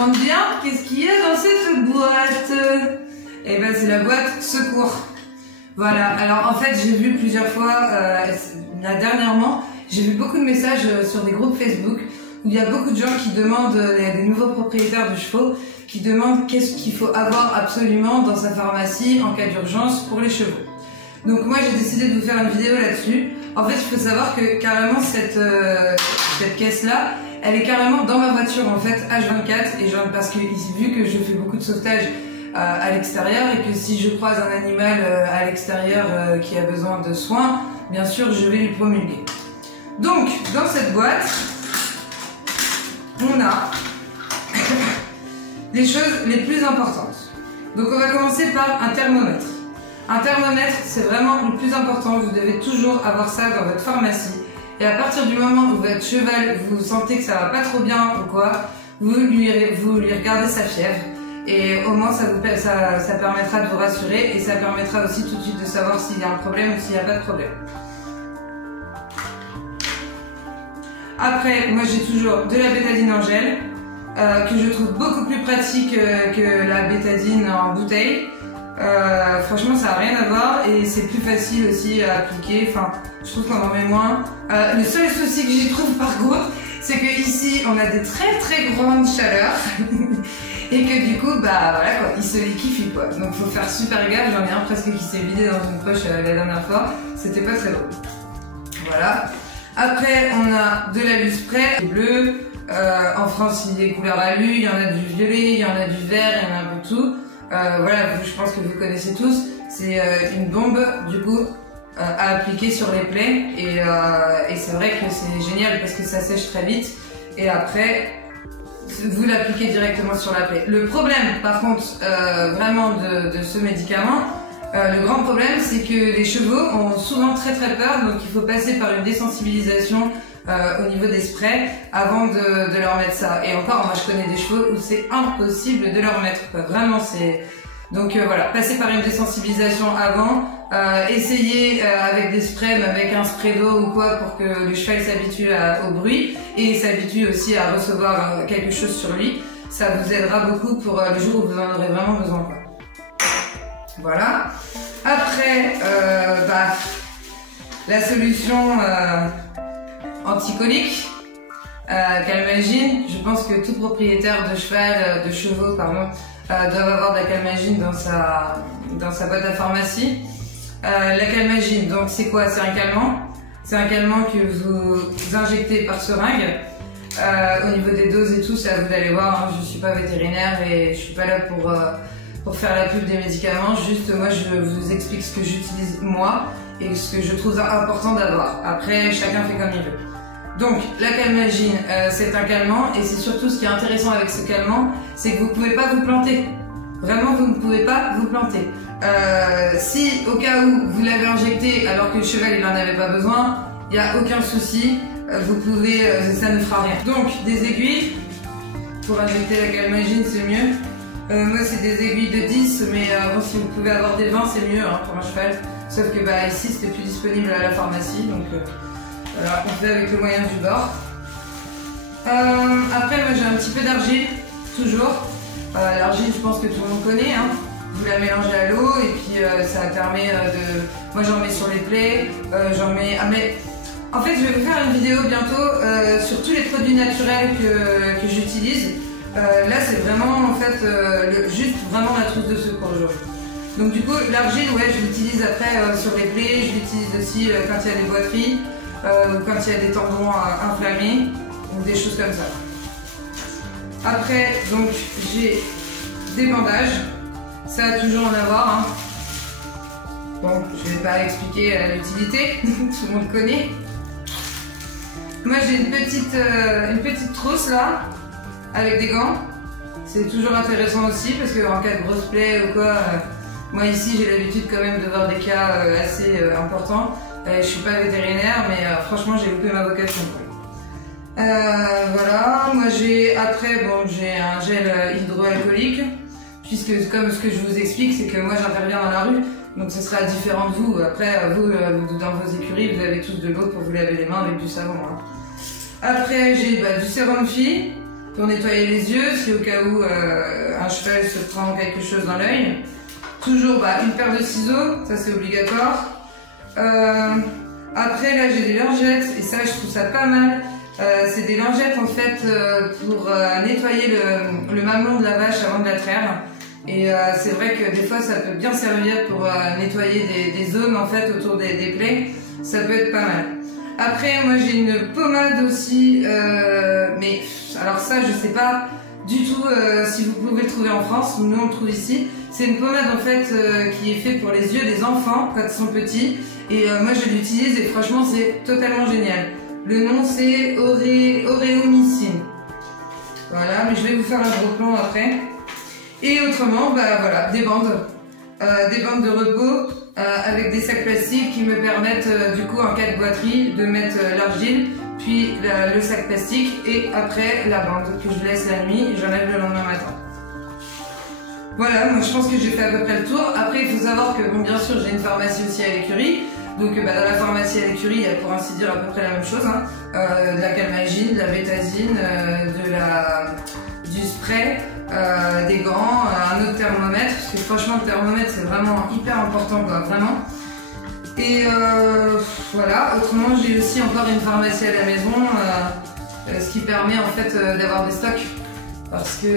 demande bien qu'est-ce qu'il y a dans cette boîte. Eh ben c'est la boîte secours. Voilà, alors en fait j'ai vu plusieurs fois, là dernièrement, j'ai vu beaucoup de messages sur des groupes Facebook où il y a beaucoup de gens qui demandent, des nouveaux propriétaires de chevaux, qui demandent qu'est-ce qu'il faut avoir absolument dans sa pharmacie en cas d'urgence pour les chevaux. Donc moi j'ai décidé de vous faire une vidéo là-dessus. En fait il faut savoir que carrément cette caisse-là, elle est carrément dans ma voiture en fait, H24, et parce que vu que je fais beaucoup de sauvetage à l'extérieur et que si je croise un animal à l'extérieur qui a besoin de soins, bien sûr je vais lui promulguer. Donc dans cette boîte, on a les choses les plus importantes. Donc on va commencer par un thermomètre. Un thermomètre, c'est vraiment le plus important, vous devez toujours avoir ça dans votre pharmacie. Et à partir du moment où votre cheval, vous sentez que ça va pas trop bien ou quoi, vous lui regardez sa fièvre. Et au moins ça permettra de vous rassurer et ça permettra aussi tout de suite de savoir s'il y a un problème ou s'il n'y a pas de problème. Après, moi j'ai toujours de la bétadine en gel, que je trouve beaucoup plus pratique que la bétadine en bouteille. Franchement ça n'a rien à voir et c'est plus facile aussi à appliquer, enfin je trouve qu'on en met moins. Le seul souci que j'y trouve par contre, c'est que ici on a des très grandes chaleurs et que du coup bah voilà quoi, il se liquéfie quoi. Donc faut faire super gaffe, j'en ai un presque qui s'est vidé dans une poche la dernière fois, c'était pas très beau. Voilà. Après on a de l'alu spray bleu, en France il y a des couleurs alu, il y en a du violet, il y en a du vert, il y en a un peu tout. Voilà, je pense que vous connaissez tous, c'est une bombe du coup à appliquer sur les plaies et c'est vrai que c'est génial parce que ça sèche très vite et après vous l'appliquez directement sur la plaie. Le problème par contre vraiment de ce médicament, le grand problème c'est que les chevaux ont souvent très peur, donc il faut passer par une désensibilisation au niveau des sprays avant de leur mettre ça. Et encore, moi je connais des chevaux où c'est impossible de leur mettre quoi. Vraiment c'est... Donc voilà, passer par une désensibilisation avant, essayer avec des sprays, mais avec un spray d'eau ou quoi pour que le cheval s'habitue au bruit et s'habitue aussi à recevoir quelque chose sur lui. Ça vous aidera beaucoup pour le jour où vous en aurez vraiment besoin quoi. Voilà. Après, la solution anticolique, Calmagine. Je pense que tout propriétaire de cheval, de chevaux pardon, doit avoir de la Calmagine dans sa boîte à pharmacie. La Calmagine, donc c'est quoi? C'est un calmant. C'est un calmant que vous injectez par seringue. Au niveau des doses et tout, ça vous allez voir, hein, je suis pas vétérinaire et je suis pas là pour faire la pub des médicaments. Juste moi je vous explique ce que j'utilise moi et ce que je trouve important d'avoir. Après chacun fait comme il veut. Donc la Calmagine, c'est un calmant et c'est surtout ce qui est intéressant avec ce calmant, c'est que vous ne pouvez pas vous planter. Vraiment, vous ne pouvez pas vous planter. Si au cas où vous l'avez injecté alors que le cheval il n'en avait pas besoin, il n'y a aucun souci, vous pouvez, ça ne fera rien. Donc des aiguilles, pour injecter la Calmagine c'est mieux. Moi c'est des aiguilles de 10, mais bon, si vous pouvez avoir des 20 c'est mieux hein, pour un cheval. Sauf que bah, ici c'était plus disponible à la pharmacie, donc on fait avec le moyen du bord. Après moi j'ai un petit peu d'argile, toujours. L'argile je pense que tout le monde connaît, hein. Vous la mélangez à l'eau et puis ça permet de... Moi j'en mets sur les plaies, j'en mets... Ah mais en fait je vais vous faire une vidéo bientôt sur tous les produits naturels que j'utilise. Là c'est vraiment en fait juste vraiment la trousse de secours aujourd'hui. Donc du coup l'argile ouais je l'utilise après sur les plaies, je l'utilise aussi quand il y a des boiteries ou quand il y a des tendons inflammés ou des choses comme ça. Après donc j'ai des bandages, ça toujours en avoir hein. Bon je vais pas expliquer l'utilité, tout le monde connaît. Moi j'ai une petite trousse là avec des gants, c'est toujours intéressant aussi parce qu'en cas de grosse plaie ou quoi, moi ici j'ai l'habitude quand même de voir des cas assez importants. Je suis pas vétérinaire mais franchement j'ai loupé ma vocation. Voilà, moi j'ai après bon j'ai un gel hydroalcoolique puisque comme ce que je vous explique c'est que moi j'interviens dans la rue donc ce sera différent de vous. Après vous dans vos écuries vous avez tous de l'eau pour vous laver les mains avec du savon. Hein. Après j'ai du sérum fille. pour nettoyer les yeux, si au cas où un cheval se prend quelque chose dans l'œil. Toujours une paire de ciseaux, ça c'est obligatoire. Après là j'ai des lingettes, et ça je trouve ça pas mal. C'est des lingettes en fait pour nettoyer le mamelon de la vache avant de la traire. Et c'est vrai que des fois ça peut bien servir pour nettoyer des zones en fait autour des plaies. Ça peut être pas mal. Après moi j'ai une pommade aussi, mais alors ça je sais pas du tout si vous pouvez le trouver en France. Nous on le trouve ici. C'est une pommade en fait qui est faite pour les yeux des enfants quand ils sont petits. Et moi je l'utilise et franchement c'est totalement génial. Le nom c'est Auréomycine. Voilà, mais je vais vous faire un gros plan après. Et autrement, voilà, des bandes de repos avec des sacs plastiques qui me permettent du coup en cas de boiterie de mettre l'argile, puis le sac plastique et après la bande que je laisse la nuit et j'enlève le lendemain matin. Voilà, moi je pense que j'ai fait à peu près le tour. Après il faut savoir que bon bien sûr j'ai une pharmacie aussi à l'écurie. Donc dans la pharmacie à l'écurie, il y a pour ainsi dire à peu près la même chose. Hein. De la calmagine, de la bétazine, du spray, des gants, un autre thermomètre. Parce que franchement le thermomètre c'est vraiment hyper important quoi, vraiment. Et voilà, autrement j'ai aussi encore une pharmacie à la maison, ce qui permet en fait d'avoir des stocks. Parce que,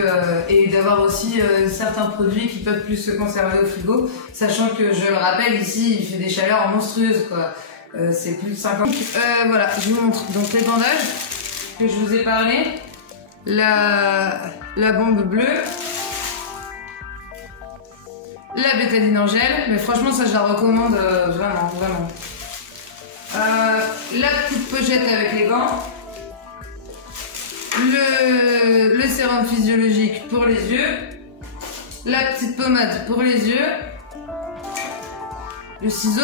et d'avoir aussi certains produits qui peuvent plus se conserver au frigo, sachant que je le rappelle ici il fait des chaleurs monstrueuses quoi, c'est plus de 50. Voilà, je vous montre donc les bandages que je vous ai parlé, la bombe bleue, la bétadine en gel, mais franchement ça je la recommande vraiment. La petite pochette avec les gants. Le sérum physiologique pour les yeux, la petite pommade pour les yeux, le ciseau,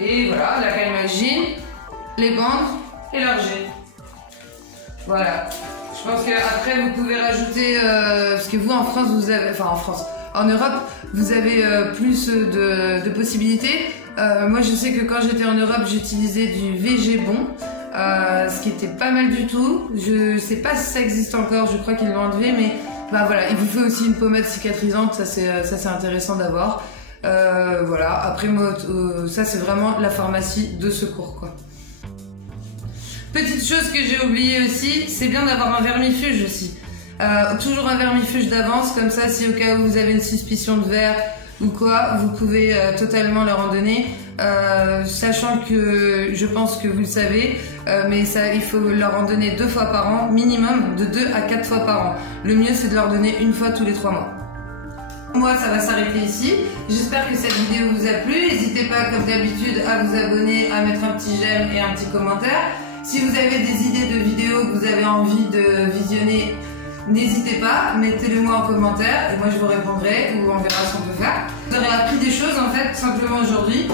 et voilà, la calmagine, les bandes et l'argile. Voilà. Je pense qu'après vous pouvez rajouter, parce que vous en France, vous avez, enfin en France, en Europe, vous avez plus de possibilités. Moi je sais que quand j'étais en Europe, j'utilisais du VG Bon. Ce qui était pas mal du tout. Je sais pas si ça existe encore, je crois qu'ils l'ont enlevé, mais voilà, il vous fait aussi une pommade cicatrisante, ça c'est intéressant d'avoir. Voilà, après moi, ça c'est vraiment la pharmacie de secours quoi. Petite chose que j'ai oublié aussi, c'est bien d'avoir un vermifuge aussi. Toujours un vermifuge d'avance, comme ça si au cas où vous avez une suspicion de ver ou quoi, vous pouvez totalement leur en donner. Sachant que je pense que vous le savez, mais ça, il faut leur en donner 2 fois par an, minimum de 2 à 4 fois par an. Le mieux c'est de leur donner une fois tous les 3 mois. Moi ça va s'arrêter ici, j'espère que cette vidéo vous a plu, n'hésitez pas comme d'habitude à vous abonner, à mettre un petit j'aime et un petit commentaire. Si vous avez des idées de vidéos que vous avez envie de visionner, n'hésitez pas, mettez-le moi en commentaire et moi je vous répondrai ou on verra ce qu'on peut faire. Vous aurez appris des choses en fait simplement aujourd'hui.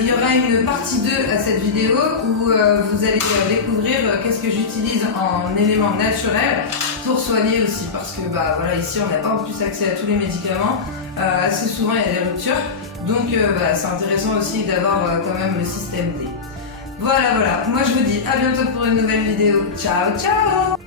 Il y aura une partie 2 à cette vidéo où vous allez découvrir qu'est-ce que j'utilise en éléments naturels pour soigner aussi parce que voilà, ici on n'a pas en plus accès à tous les médicaments. Assez souvent il y a des ruptures donc c'est intéressant aussi d'avoir quand même le système D. Voilà, moi je vous dis à bientôt pour une nouvelle vidéo. Ciao ciao.